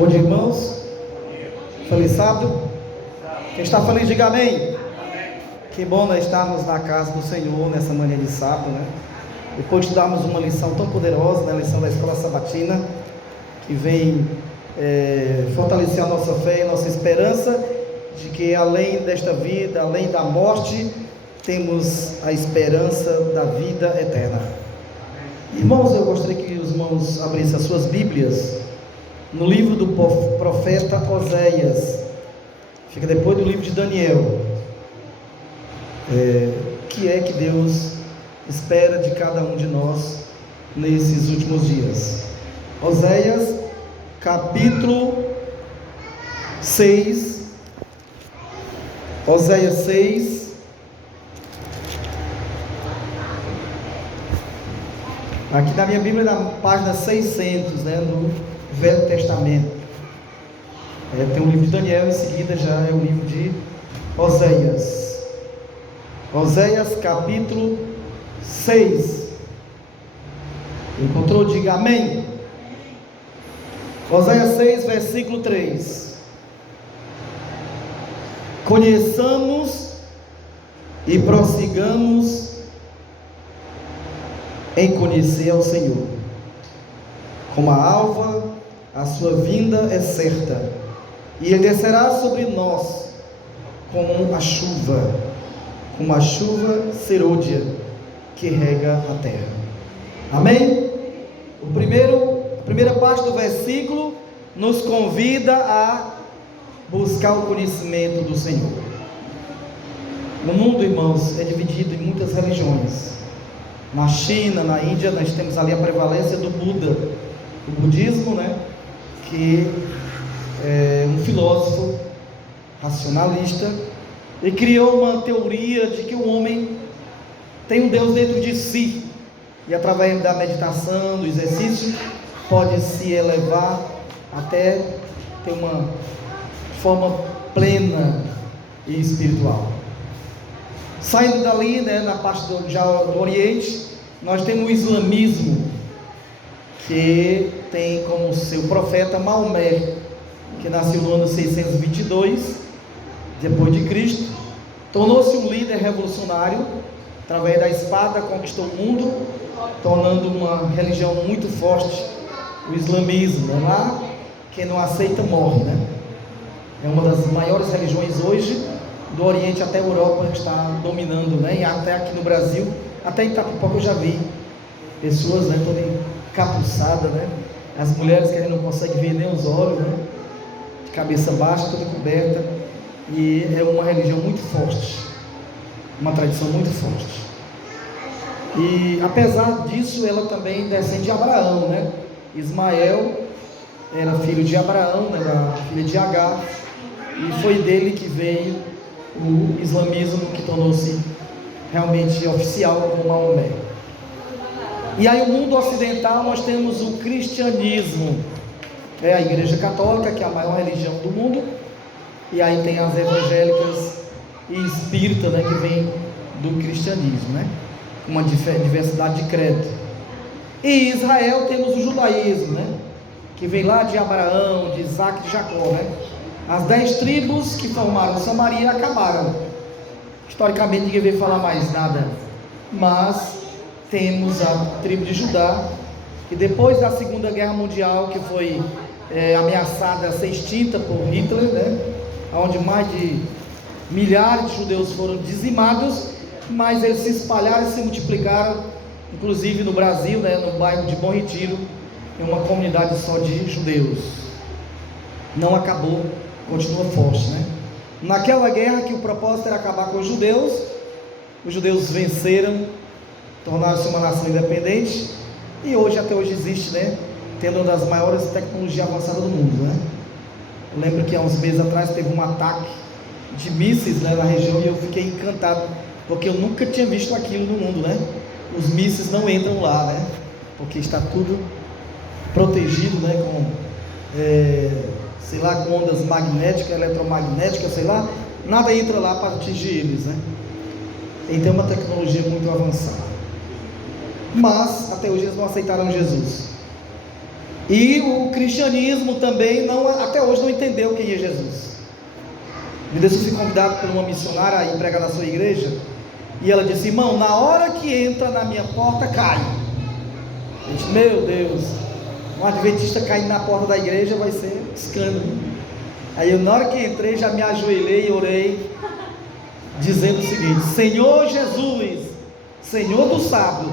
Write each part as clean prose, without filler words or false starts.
Bom dia, irmãos. Feliz sábado. Quem está feliz, diga amém. Que bom nós estarmos na casa do Senhor nessa manhã de sábado, né? Depois de darmos uma lição tão poderosa, né? A lição da escola sabatina, que vem fortalecer a nossa fé e a nossa esperança de que além desta vida, além da morte, temos a esperança da vida eterna. Irmãos, eu gostaria que os irmãos abrissem as suas Bíblias no livro do profeta Oséias, fica depois do livro de Daniel. Que é que Deus espera de cada um de nós nesses últimos dias? Oséias, capítulo 6, Oséias 6, aqui na minha Bíblia, na página 600, né, no Velho Testamento. Tem o livro de Daniel, em seguida já é o livro de Oséias. Oséias capítulo 6. Encontrou? Diga amém. Oséias 6, versículo 3. Conheçamos e prossigamos em conhecer ao Senhor. Como a alva, a sua vinda é certa, e ele descerá sobre nós como a chuva serôdia que rega a terra. Amém? A primeira parte do versículo nos convida a buscar o conhecimento do Senhor. O mundo, irmãos, é dividido em muitas religiões. Na China, na Índia, nós temos ali a prevalência do Buda, o budismo, né? Que é um filósofo racionalista, e criou uma teoria de que o homem tem um Deus dentro de si, e através da meditação, do exercício, pode se elevar até ter uma forma plena e espiritual. Saindo dali, né, na parte do Oriente, nós temos o islamismo, que tem como seu profeta Maomé, que nasceu no ano 622 depois de Cristo. Tornou-se um líder revolucionário, através da espada conquistou o mundo, tornando uma religião muito forte o islamismo, né? Lá quem não aceita morre, né? É uma das maiores religiões hoje, do Oriente até a Europa, que está dominando, né? E até aqui no Brasil, até em Itapipoca eu já vi pessoas, né, todas encapuçadas, né? As mulheres que a gente não consegue ver nem os olhos, né? De cabeça baixa, toda coberta. E é uma religião muito forte, uma tradição muito forte. E apesar disso, ela também descende de Abraão, né? Ismael era filho de Abraão, era filho de Agar, e foi dele que veio o islamismo, que tornou-se realmente oficial com Maomé. E aí, o mundo ocidental, nós temos o cristianismo, a Igreja Católica, que é a maior religião do mundo, e aí tem as evangélicas e espíritas, né, que vem do cristianismo, né, uma diversidade de credo. E Israel temos o judaísmo, né, que vem lá de Abraão, de Isaac, de Jacó, né. As 10 tribos que formaram Samaria acabaram. Historicamente ninguém veio falar mais nada, mas temos a tribo de Judá, que depois da Segunda Guerra Mundial, que foi ameaçada a ser extinta por Hitler, né, onde mais de milhares de judeus foram dizimados, mas eles se espalharam e se multiplicaram, inclusive no Brasil, né, no bairro de Bom Retiro, em uma comunidade só de judeus. Não acabou, continua forte, né? Naquela guerra, que o propósito era acabar com os judeus venceram, tornaram-se uma nação independente, e hoje, até hoje existe, né, tendo uma das maiores tecnologias avançadas do mundo, né? Eu lembro que há uns meses atrás teve um ataque de mísseis, né, na região, e eu fiquei encantado, porque eu nunca tinha visto aquilo no mundo, né? Os mísseis não entram lá, né? Porque está tudo protegido, né, com ondas magnéticas, eletromagnéticas, nada entra lá para atingir eles, né? Então é uma tecnologia muito avançada. Mas até hoje eles não aceitaram Jesus. E o cristianismo também até hoje não entendeu quem é Jesus. Me Deus, eu fui convidado por uma missionária a ir pregar na sua igreja, e ela disse: irmão, na hora que entra na minha porta, cai. Eu disse: meu Deus, um adventista caindo na porta da igreja vai ser escândalo. Aí eu, na hora que entrei, já me ajoelhei e orei, dizendo o seguinte: Senhor Jesus, Senhor do sábado,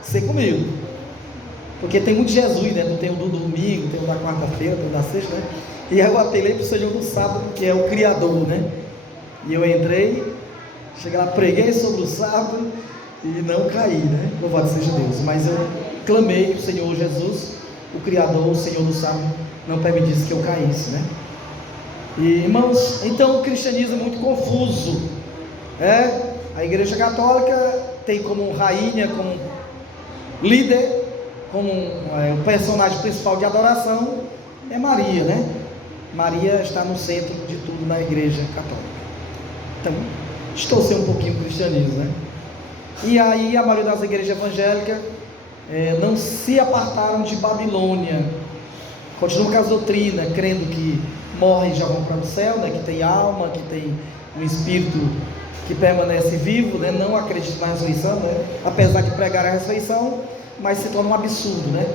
sei comigo. Porque tem muito Jesus, né? Não tem o do domingo, tem o da quarta-feira, tem o da sexta, né? E aí eu apelei para o Senhor do sábado, que é o Criador, né? E eu entrei, cheguei lá, preguei sobre o sábado e não caí, né? Louvado seja Deus. Mas eu clamei que o Senhor Jesus, o Criador, o Senhor do sábado, não permitisse que eu caísse, né? E, irmãos, então o cristianismo é muito confuso. A Igreja Católica tem como rainha, como líder, como o personagem principal de adoração é Maria, né? Maria está no centro de tudo na Igreja Católica. Então, distorceu um pouquinho o cristianismo, né? E aí a maioria das igrejas evangélicas não se apartaram de Babilônia, continuam com as doutrinas, crendo que morrem e já vão para o céu, né? Que tem alma, que tem um espírito que permanece vivo, né? Não acreditam na ressurreição, né? Apesar de pregar a ressurreição, mas se torna um absurdo, né?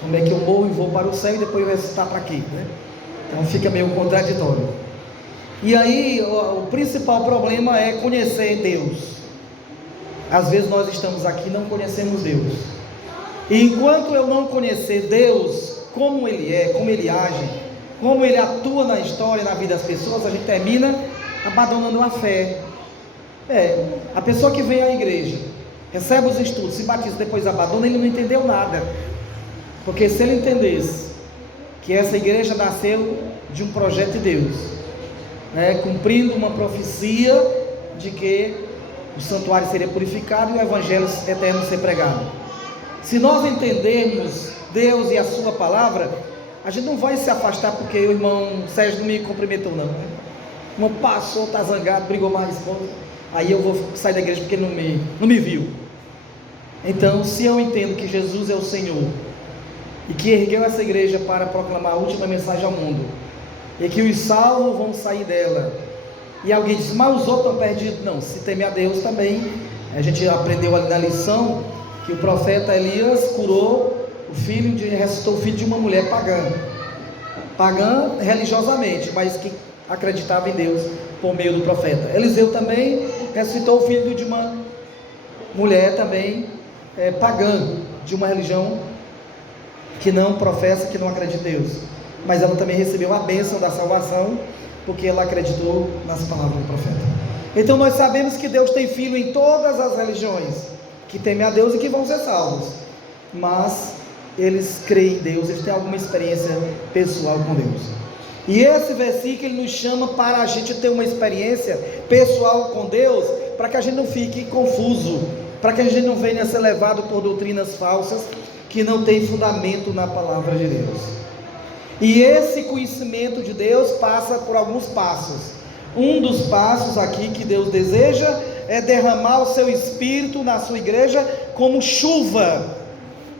Como é que eu morro e vou para o céu e depois ressuscitar para quê, né? Então fica meio contraditório. E aí o principal problema é conhecer Deus. Às vezes nós estamos aqui e não conhecemos Deus. E enquanto eu não conhecer Deus, como Ele é, como Ele age, como Ele atua na história, na vida das pessoas, a gente termina abandonando a fé. A pessoa que vem à igreja, recebe os estudos, se batiza, depois abandona, ele não entendeu nada. Porque se ele entendesse que essa igreja nasceu de um projeto de Deus, né, cumprindo uma profecia de que o santuário seria purificado e o evangelho eterno ser pregado. Se nós entendermos Deus e a sua palavra, a gente não vai se afastar porque o irmão Sérgio não me cumprimentou não, né? O irmão passou, está zangado, brigou mais a esposa, aí eu vou sair da igreja porque ele não me viu. Então, se eu entendo que Jesus é o Senhor e que ergueu essa igreja para proclamar a última mensagem ao mundo, e que os salvos vão sair dela, e alguém diz: mas os outros estão perdidos. Não, se temer a Deus também. A gente aprendeu ali na lição que o profeta Elias curou ressuscitou o filho de uma mulher pagã religiosamente, mas que acreditava em Deus por meio do profeta. Eliseu também ressuscitou o filho de uma mulher também pagã, de uma religião que não professa, que não acredita em Deus, mas ela também recebeu a bênção da salvação, porque ela acreditou nas palavras do profeta. Então nós sabemos que Deus tem filho em todas as religiões, que temem a Deus e que vão ser salvos, mas eles creem em Deus, eles têm alguma experiência pessoal com Deus. E esse versículo ele nos chama para a gente ter uma experiência pessoal com Deus, para que a gente não fique confuso, para que a gente não venha ser levado por doutrinas falsas que não tem fundamento na palavra de Deus. E esse conhecimento de Deus passa por alguns passos. Um dos passos aqui que Deus deseja é derramar o seu Espírito na sua igreja como chuva.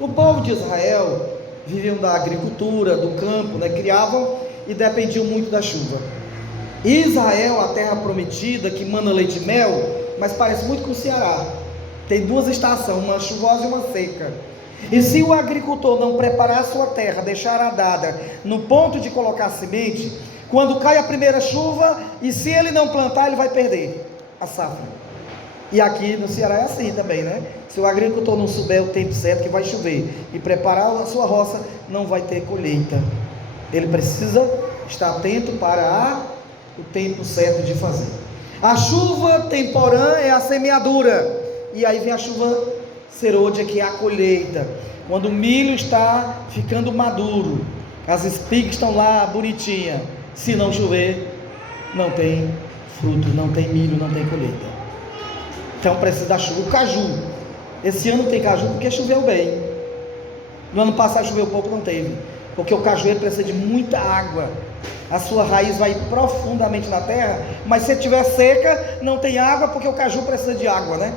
O povo de Israel viviam da agricultura, do campo, né? Criavam e dependiam muito da chuva. Israel, a terra prometida, que mana leite e mel, mas parece muito com o Ceará. Tem duas estações, uma chuvosa e uma seca. E se o agricultor não preparar a sua terra, deixar arada no ponto de colocar semente, quando cai a primeira chuva, e se ele não plantar, ele vai perder a safra. E aqui no Ceará é assim também, né? Se o agricultor não souber o tempo certo que vai chover e preparar a sua roça, não vai ter colheita. Ele precisa estar atento para o tempo certo de fazer. A chuva temporã é a semeadura, e aí vem a chuva serôdia, que é a colheita, quando o milho está ficando maduro, as espigas estão lá bonitinhas. Se não chover, não tem fruto, não tem milho, não tem colheita. Então precisa da chuva. O caju, esse ano tem caju porque choveu bem. No ano passado choveu pouco, não teve, porque o caju ele precisa de muita água. A sua raiz vai profundamente na terra, mas se tiver seca, não tem água, porque o caju precisa de água, né?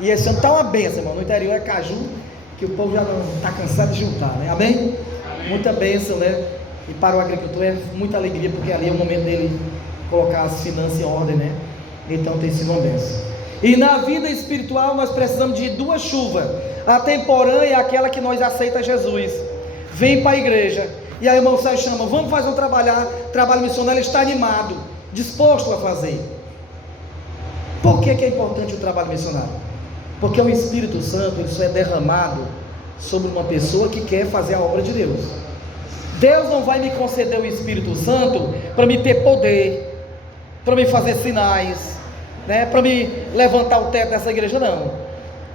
E esse ano está uma benção, irmão. No interior é caju, que o povo já não está cansado de juntar, né? Amém? muita bênção, né? E para o agricultor é muita alegria, porque ali é o momento dele colocar as finanças em ordem, né? Então tem sido uma bênção. E na vida espiritual nós precisamos de duas chuvas: a temporânea e aquela que nós aceita Jesus. Vem para a igreja, e aí o irmão Sérgio chama, vamos fazer um trabalho missionário. Ele está animado, disposto a fazer. Por que é importante o trabalho missionário? Porque o Espírito Santo, ele só é derramado sobre uma pessoa que quer fazer a obra de Deus. Deus não vai me conceder o Espírito Santo para me ter poder, para me fazer sinais, né, para me levantar o teto dessa igreja, não.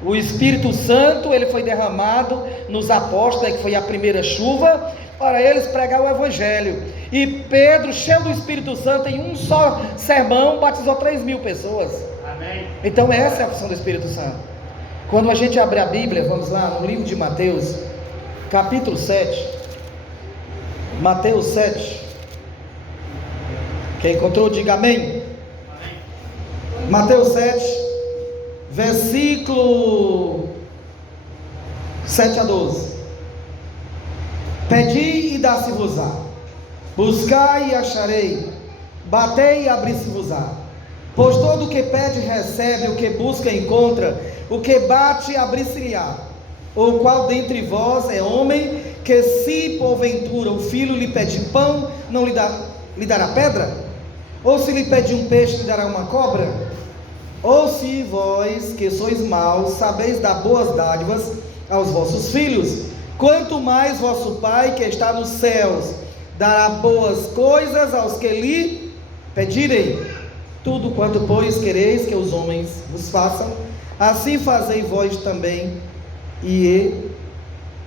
O Espírito Santo, ele foi derramado nos apóstolos, que foi a primeira chuva, para eles pregar o Evangelho. E Pedro, cheio do Espírito Santo, em um só sermão, batizou 3.000 pessoas. Amém. Então essa é a função do Espírito Santo. Quando a gente abre a Bíblia, vamos lá, no livro de Mateus, capítulo 7, Mateus 7, quem encontrou, diga amém. Amém. Mateus 7, versículo 7 a 12. Pedi e dá-se-vos-á, buscai e acharei, batei e abri-se-vos-á. Pois todo o que pede recebe, o que busca encontra, o que bate abrir-se-lhe-á. Ou qual dentre vós é homem, que se porventura o filho lhe pede pão, não lhe dará pedra? Ou se lhe pede um peixe, lhe dará uma cobra? Ou se vós, que sois maus, sabeis dar boas dádivas aos vossos filhos, quanto mais vosso Pai que está nos céus dará boas coisas aos que lhe pedirem. Tudo quanto, pois, quereis que os homens vos façam, assim fazei vós também e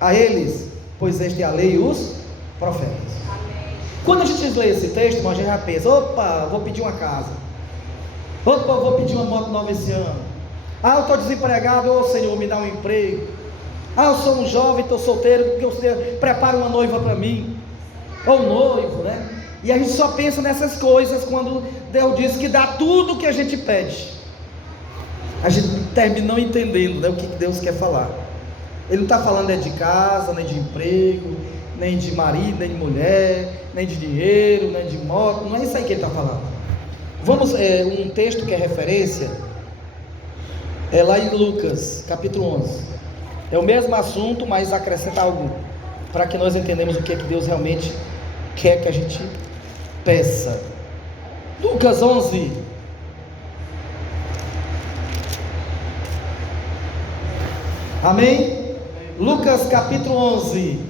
a eles, pois esta é a lei e os profetas. Amém. Quando a gente lê esse texto, a gente já pensa, opa, vou pedir uma casa, opa, vou pedir uma moto nova esse ano, eu estou desempregado, ô Senhor, me dá um emprego, eu sou um jovem, estou solteiro, porque o Senhor prepara uma noiva para mim, ou noivo, né? E a gente só pensa nessas coisas quando Deus diz que dá tudo o que a gente pede. A gente termina não entendendo, né, o que Deus quer falar. Ele não está falando de casa, nem de emprego, nem de marido, nem de mulher, nem de dinheiro, nem de moto. Não é isso aí que ele está falando. Vamos, um texto que é referência, é lá em Lucas, capítulo 11. É o mesmo assunto, mas acrescenta algo, para que nós entendamos o que é que Deus realmente quer que a gente peça. Lucas 11. Amém? Lucas capítulo 11.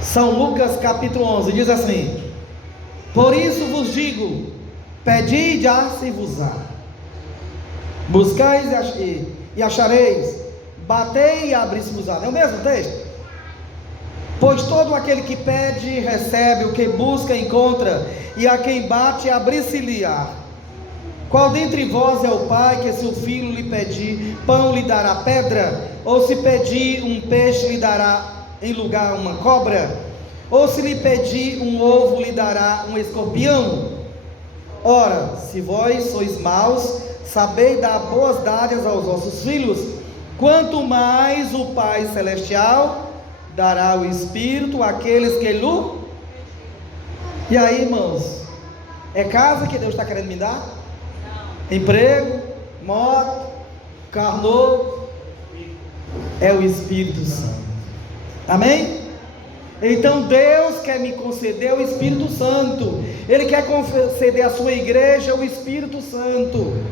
São Lucas capítulo 11, diz assim: por isso vos digo, pedi e dar-se-vos-á, buscais e achareis, batei e abri-se-vos-á. É o mesmo texto? Pois todo aquele que pede recebe, o que busca encontra, e a quem bate abrir-se-lhe-á. Qual dentre vós é o pai que, se o filho lhe pedir pão, lhe dará pedra? Ou se pedir um peixe, lhe dará em lugar uma cobra? Ou se lhe pedir um ovo, lhe dará um escorpião? Ora, se vós sois maus, sabeis dar boas dádivas aos vossos filhos, quanto mais o Pai Celestial dará o Espírito àqueles que lhe... E aí, irmãos, é casa que Deus está querendo me dar? Não. Emprego, moto, carro novo? É o Espírito Santo. Amém? Então Deus quer me conceder o Espírito Santo. Ele quer conceder à sua igreja o Espírito Santo.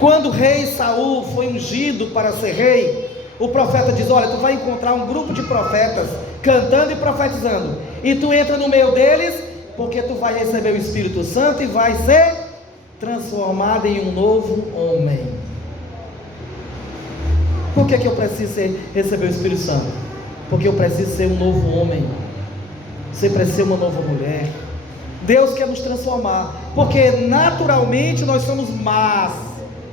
Quando o rei Saul foi ungido para ser rei, o profeta diz: olha, tu vai encontrar um grupo de profetas cantando e profetizando, e tu entra no meio deles, porque tu vai receber o Espírito Santo e vai ser transformado em um novo homem. Por que eu preciso receber o Espírito Santo? Porque eu preciso ser um novo homem. Você precisa ser uma nova mulher. Deus quer nos transformar, porque naturalmente nós somos más,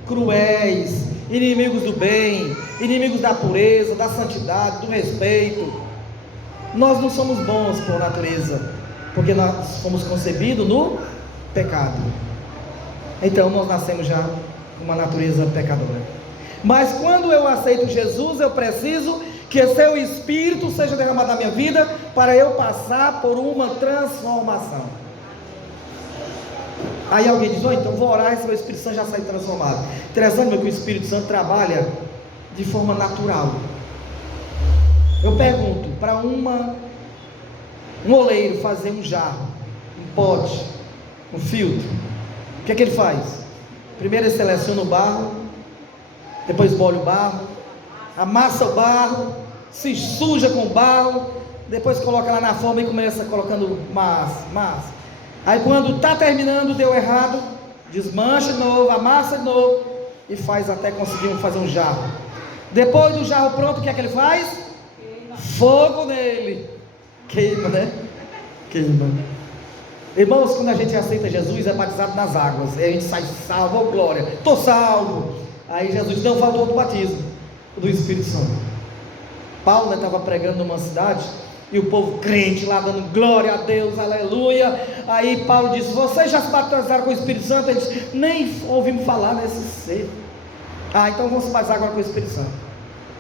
cruéis, inimigos do bem, inimigos da pureza, da santidade, do respeito. Nós não somos bons por natureza, porque nós fomos concebidos no pecado. Então nós nascemos já com uma natureza pecadora. Mas quando eu aceito Jesus, eu preciso Que seu Espírito seja derramado na minha vida, para eu passar por uma transformação. Aí alguém diz: então vou orar e seu Espírito Santo já sai transformado. Interessante, meu, que o Espírito Santo trabalha de forma natural. Eu pergunto, para um oleiro fazer um jarro, um pote, um filtro, o que é que ele faz? Primeiro ele seleciona o barro, depois molha o barro, amassa o barro, se suja com o barro, depois coloca lá na forma e começa colocando massa. Aí quando está terminando, deu errado, desmancha de novo, amassa de novo e faz até conseguir fazer um jarro. Depois do jarro pronto, o que é que ele faz? Fogo nele. Queima, né? Queima. Irmãos, quando a gente aceita Jesus, é batizado nas águas, aí a gente sai salvo, oh glória, estou salvo. Aí Jesus, não, faltou outro batismo, o do Espírito Santo. Paulo estava pregando numa cidade, e o povo crente lá dando glória a Deus, aleluia. Aí Paulo disse: vocês já se batizaram com o Espírito Santo? Eles nem ouvimos falar nesse ser. Então vamos se batizar agora com o Espírito Santo.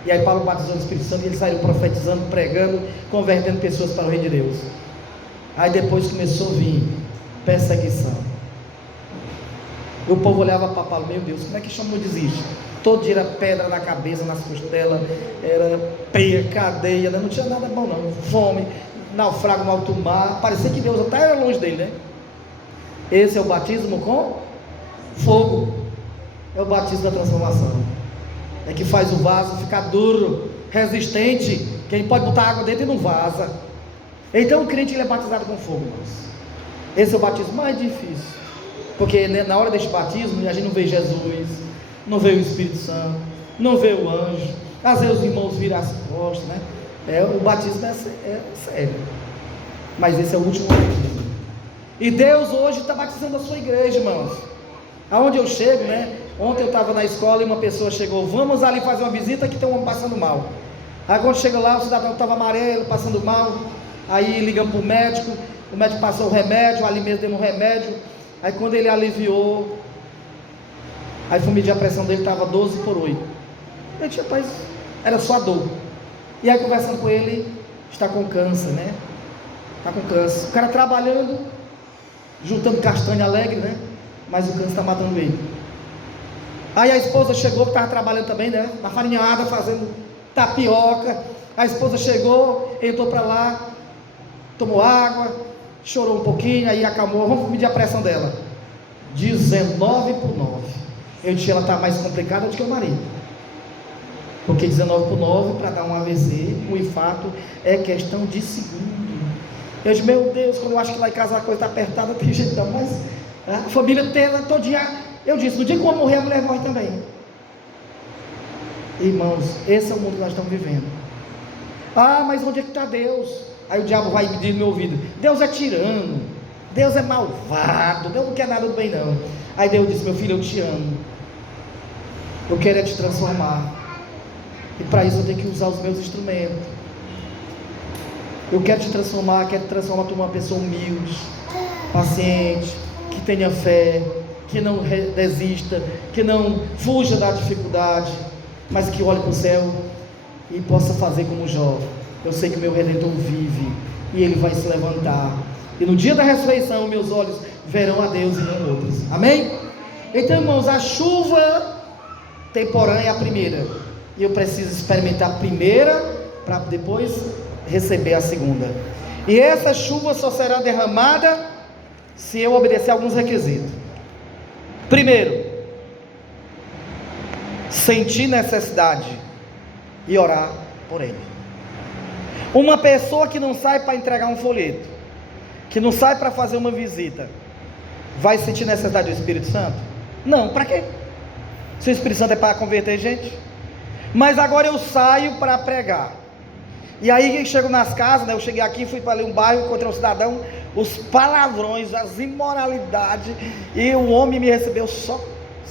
E aí Paulo batizou no Espírito Santo, e eles saíram profetizando, pregando, convertendo pessoas para o reino de Deus. Aí depois começou a vir perseguição. E o povo olhava para Paulo: meu Deus, como é que chama não desiste? Todo dia era pedra na cabeça, nas costelas, era peia, cadeia, não tinha nada bom não, fome, naufrago no alto mar, parecia que Deus até era longe dele, né? Esse é o batismo com fogo, é o batismo da transformação, é que faz o vaso ficar duro, resistente, que a gente pode botar água dentro e não vaza. Então o crente ele é batizado com fogo, irmãos. Esse é o batismo mais difícil, porque na hora deste batismo a gente não vê Jesus, não vê o Espírito Santo, não vê o anjo, às vezes os irmãos viram as costas, né? O batismo é sério, mas esse é o último batismo. E Deus hoje está batizando a sua igreja, irmãos. Aonde eu chego, né? Ontem eu estava na escola e uma pessoa chegou: vamos ali fazer uma visita que tem um homem passando mal. Aí quando chega lá, o cidadão estava amarelo, passando mal. Aí ligamos para o médico passou o remédio, ali mesmo deu um remédio. Aí quando ele aliviou, aí foi medir a pressão dele, estava 12/8. Eu disse: rapaz, era só dor. E aí conversando com ele, está com câncer, né? Está com câncer. O cara trabalhando, juntando castanha alegre, né? Mas o câncer está matando ele. Aí a esposa chegou, que estava trabalhando também, né? Na farinhada, fazendo tapioca. A esposa chegou, entrou para lá, tomou água, chorou um pouquinho, aí acalmou. Vamos medir a pressão dela: 19/9. Eu disse: ela está mais complicada do que o marido, porque 19/9 para dar um AVC, um infarto, é questão de segundo. Eu disse: meu Deus, quando eu acho que lá em casa a coisa está apertada, tem jeito não, mas a família inteira, todo dia. Eu disse: no dia que eu morrer, a mulher morre também. Irmãos, esse é o mundo que nós estamos vivendo. Mas onde é que está Deus? Aí o diabo vai pedir no meu ouvido: Deus é tirano, Deus é malvado, Deus não quer nada do bem não. Aí Deus disse: meu filho, eu te amo, eu quero te transformar, e para isso eu tenho que usar os meus instrumentos. Eu quero te transformar, quero te transformar tu uma pessoa humilde, paciente, que tenha fé, que não desista, que não fuja da dificuldade, mas que olhe para o céu e possa fazer como Jó: eu sei que o meu Redentor vive, e Ele vai se levantar, e no dia da ressurreição meus olhos verão a Deus e não outros. Amém? Então, irmãos, a chuva temporânea é a primeira, e eu preciso experimentar a primeira para depois receber a segunda. E essa chuva só será derramada se eu obedecer a alguns requisitos. Primeiro, sentir necessidade e orar por ele. Uma pessoa que não sai para entregar um folheto, que não sai para fazer uma visita, vai sentir necessidade do Espírito Santo? Não, para quê? Se o Espírito Santo é para converter gente. Mas agora eu saio para pregar, e aí chego nas casas, né? Eu cheguei aqui, fui para ali um bairro, encontrei um cidadão, os palavrões, as imoralidades, e o homem me recebeu só,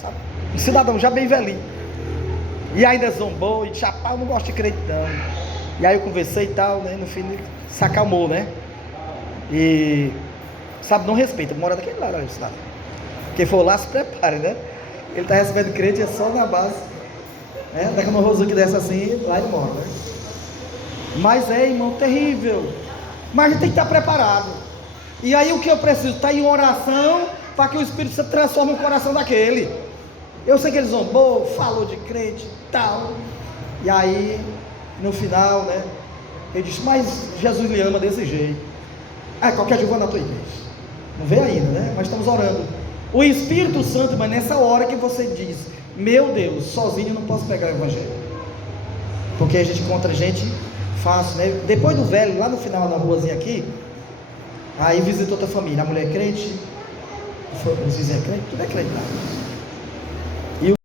sabe, um cidadão já bem velhinho, e ainda zombou, e disse: rapaz, eu não gosto de crente não. E aí eu conversei e tal, né? No fim se acalmou, né? E sabe, não respeita, mora daquele lado, cidadão. Quem for lá se prepare, né? Ele está recebendo crente é só na base, né? Daqui uma rosa que desce assim, lá ele mora, né? Mas é, irmão, terrível. Mas a gente tem que estar preparado. E aí o que eu preciso? Estar em oração para que o Espírito Santo transforme o coração daquele. Eu sei que ele zombou, falou de crente e tal. E aí, no final, né? Ele disse, mas Jesus lhe ama desse jeito. Qualquer dia eu vou na tua igreja. Não vê ainda, né? Mas estamos orando. O Espírito Santo, mas nessa hora que você diz, meu Deus, sozinho eu não posso pegar o Evangelho. Porque a gente encontra gente fácil, né? Depois do velho, lá no final da ruazinha aqui, aí visitou outra família. A mulher é crente, os vizinhos é crente, tudo é crente lá.